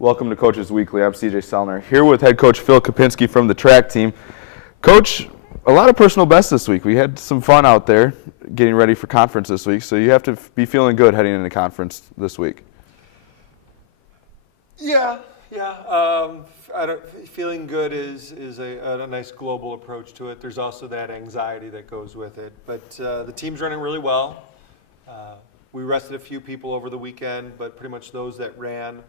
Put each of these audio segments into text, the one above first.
Welcome to Coaches Weekly. I'm CJ Sellner, here with head coach Phil Kopinski from the track team. Coach, a lot of personal bests this week. We had some fun out there getting ready for conference this week, so you have to be feeling good heading into conference this week. Yeah. Feeling good is a nice global approach to it. There's also that anxiety that goes with it. But the team's running really well. We rested a few people over the weekend, but pretty much those that ran,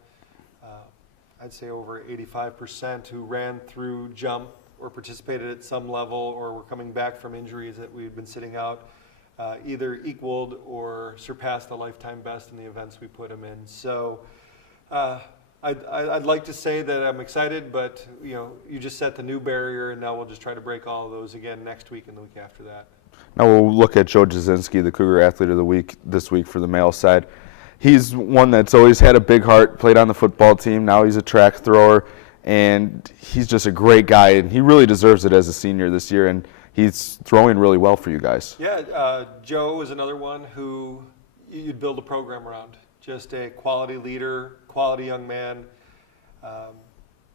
I'd say over 85% who ran through jump or participated at some level or were coming back from injuries that we'd been sitting out, either equaled or surpassed the lifetime best in the events we put them in. So I'd like to say that I'm excited, but you just set the new barrier, and now we'll just try to break all of those again next week and the week after that. Now we'll look at Joe Jasinski, the Cougar Athlete of the Week this week for the male side. He's one that's always had a big heart, played on the football team. Now he's a track thrower, and he's just a great guy, and he really deserves it as a senior this year, and he's throwing really well for you guys. Yeah, Joe is another one who you'd build a program around. Just a quality leader, quality young man.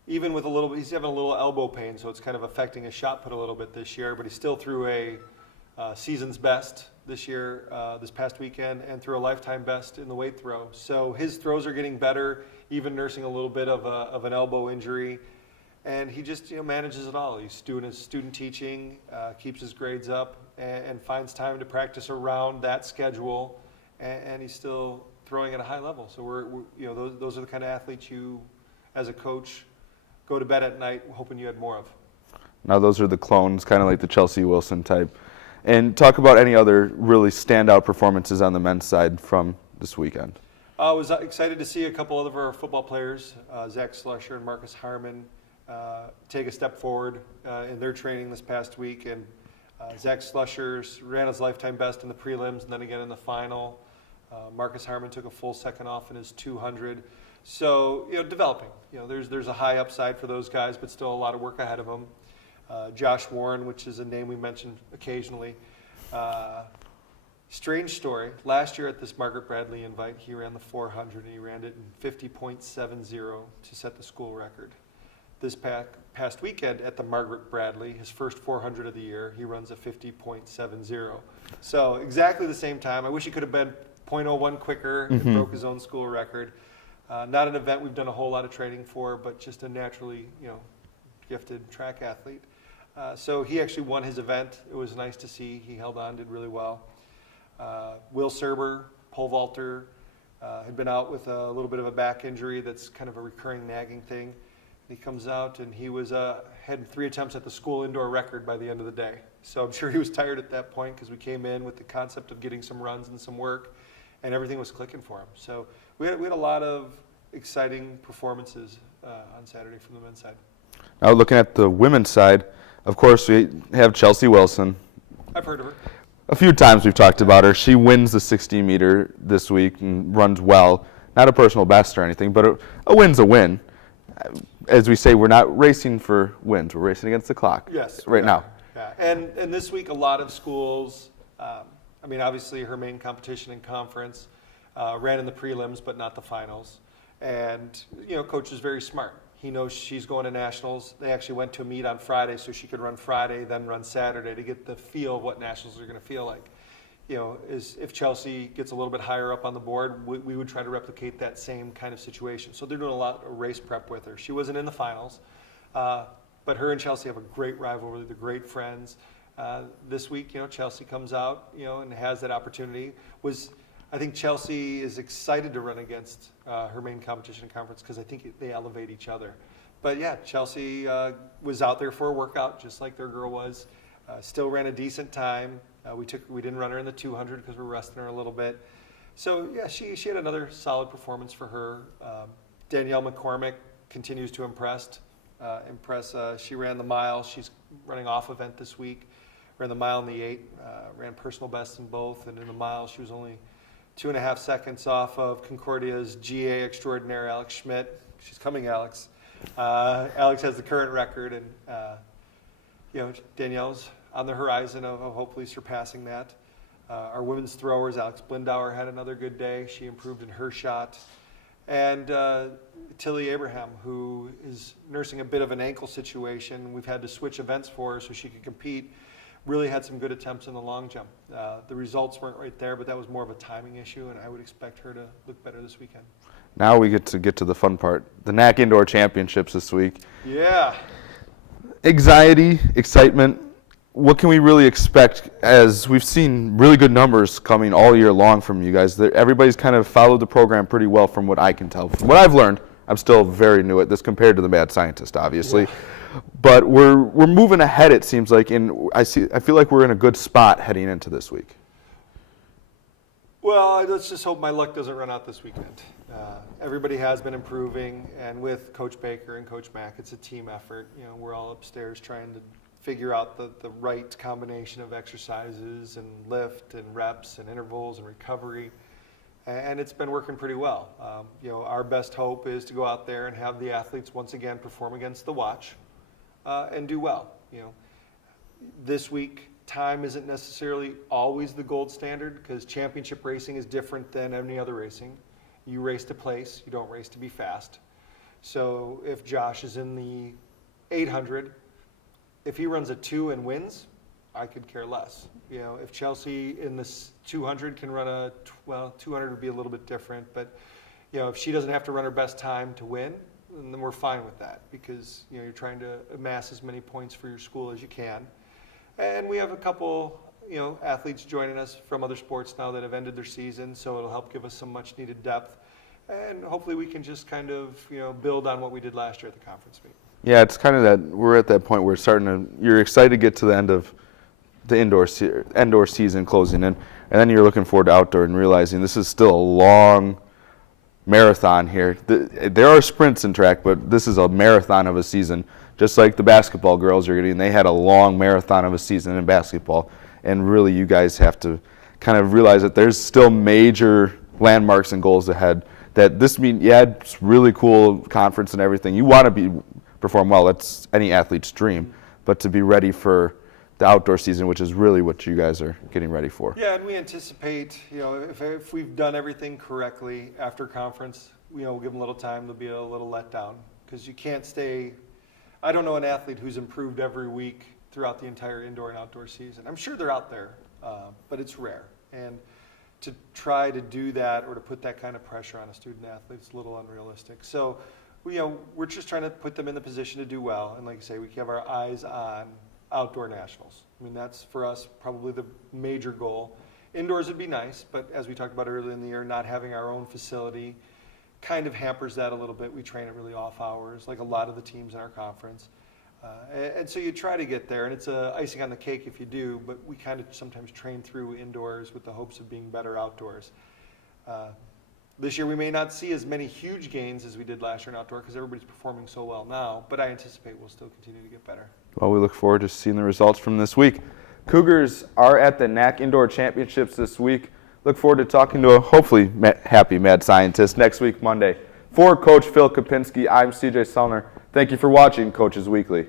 Even with he's having a little elbow pain, so it's kind of affecting his shot put a little bit this year, but he still threw a season's best this year, this past weekend, and threw a lifetime best in the weight throw. So his throws are getting better, even nursing a little bit of an elbow injury. And he just manages it all. He's doing his student teaching, keeps his grades up, and finds time to practice around that schedule. And he's still throwing at a high level. So we're those are the kind of athletes you, as a coach, go to bed at night hoping you had more of. Now those are the clones, kind of like the Chelsea Wilson type. And talk about any other really standout performances on the men's side from this weekend. I was excited to see a couple of our football players, Zach Slusher and Marcus Harmon, take a step forward in their training this past week. And Zach Slusher ran his lifetime best in the prelims and then again in the final. Marcus Harmon took a full second off in his 200. So, developing. There's a high upside for those guys, but still a lot of work ahead of them. Josh Warren, which is a name we mention occasionally. Strange story. Last year at this Margaret Bradley invite, he ran the 400 and he ran it in 50.70 to set the school record. This past weekend at the Margaret Bradley, his first 400 of the year, he runs a 50.70. So exactly the same time. I wish he could have been 0.01 quicker and broke his own school record. Not an event we've done a whole lot of training for, but just a naturally, gifted track athlete. So he actually won his event. It was nice to see. He held on, did really well. Will Serber, pole vaulter, had been out with a little bit of a back injury that's kind of a recurring nagging thing. He comes out and he was had 3 attempts at the school indoor record by the end of the day. So I'm sure he was tired at that point because we came in with the concept of getting some runs and some work, and everything was clicking for him. So we had a lot of exciting performances on Saturday from the men's side. Now looking at the women's side, of course we have Chelsea Wilson. I've heard of her. A few times we've talked about her. She wins the 60-meter this week and runs well. Not a personal best or anything, but a win's a win. As we say, we're not racing for wins. We're racing against the clock. Yes, right now. Yeah. And this week, a lot of schools, obviously her main competition in conference, ran in the prelims, but not the finals. And, Coach is very smart. He knows she's going to nationals. They actually went to a meet on Friday so she could run Friday, then run Saturday to get the feel of what nationals are going to feel like. If Chelsea gets a little bit higher up on the board, we would try to replicate that same kind of situation. So they're doing a lot of race prep with her. She wasn't in the finals, but her and Chelsea have a great rivalry. They're great friends. This week, Chelsea comes out, and has that opportunity. I think Chelsea is excited to run against her main competition conference because I think they elevate each other. But yeah, Chelsea was out there for a workout just like their girl was. Still ran a decent time. We didn't run her in the 200 because we're resting her a little bit. So yeah, she had another solid performance for her. Danielle McCormick continues to impress. She ran the mile. She's running off event this week. Ran the mile and the 8. Ran personal best in both, and in the mile she was only 2.5 seconds off of Concordia's GA extraordinaire Alex Schmidt. She's coming, Alex. Alex has the current record, and Danielle's on the horizon of hopefully surpassing that. Our women's throwers, Alex Blindauer had another good day. She improved in her shot. And Tilly Abraham, who is nursing a bit of an ankle situation. We've had to switch events for her so she could compete. Really had some good attempts in the long jump. The results weren't right there, but that was more of a timing issue, and I would expect her to look better this weekend. Now we get to the fun part. The NACC Indoor Championships this week. Yeah. Anxiety, excitement. What can we really expect, as we've seen really good numbers coming all year long from you guys? Everybody's kind of followed the program pretty well from what I can tell. From what I've learned, I'm still very new at this compared to the mad scientist, obviously. Yeah. But we're moving ahead, it seems like, and I feel like we're in a good spot heading into this week. Well, let's just hope my luck doesn't run out this weekend. Everybody has been improving, and with Coach Baker and Coach Mack, it's a team effort. You know, we're all upstairs trying to figure out the right combination of exercises and lift and reps and intervals and recovery, and it's been working pretty well. You know, our best hope is to go out there and have the athletes once again perform against the watch and do well. You know, this week time isn't necessarily always the gold standard, because championship racing is different than any other racing. You race to place, you don't race to be fast. So if Josh is in the 800, if he runs a 2 and wins, I could care less. You know, if Chelsea in this 200 can run 200 would be a little bit different, but you know, if she doesn't have to run her best time to win, then we're fine with that, because you know, you're trying to amass as many points for your school as you can. And we have a couple, you know, athletes joining us from other sports now that have ended their season, so it'll help give us some much needed depth. And hopefully we can just kind of, you know, build on what we did last year at the conference meet. Yeah, it's kind of that, we're at that point where you're excited to get to the end of the indoor season closing in, and then you're looking forward to outdoor and realizing this is still a long marathon here. There are sprints in track, but this is a marathon of a season. Just like the basketball girls are getting, they had a long marathon of a season in basketball, and really you guys have to kind of realize that there's still major landmarks and goals ahead. That this mean, yeah, it's really cool conference and everything. You want to perform well. That's any athlete's dream, but to be ready for the outdoor season, which is really what you guys are getting ready for. Yeah, and we anticipate, you know, if we've done everything correctly after conference, you know, we'll give them a little time. There'll be a little letdown, because you can't stay. I don't know an athlete who's improved every week throughout the entire indoor and outdoor season. I'm sure they're out there, but it's rare. And to try to do that or to put that kind of pressure on a student athlete is a little unrealistic. So, you know, we're just trying to put them in the position to do well. And like I say, we have our eyes on outdoor nationals. I mean, that's for us probably the major goal. Indoors would be nice, but as we talked about earlier in the year, not having our own facility kind of hampers that a little bit. We train at really off hours, like a lot of the teams in our conference. And so you try to get there, and it's icing on the cake if you do, but we kind of sometimes train through indoors with the hopes of being better outdoors. This year we may not see as many huge gains as we did last year in outdoor, because everybody's performing so well now, but I anticipate we'll still continue to get better. Well, we look forward to seeing the results from this week. Cougars are at the NACC Indoor Championships this week. Look forward to talking to a hopefully happy mad scientist next week, Monday. For Coach Phil Kopinski, I'm CJ Sellner. Thank you for watching Coaches Weekly.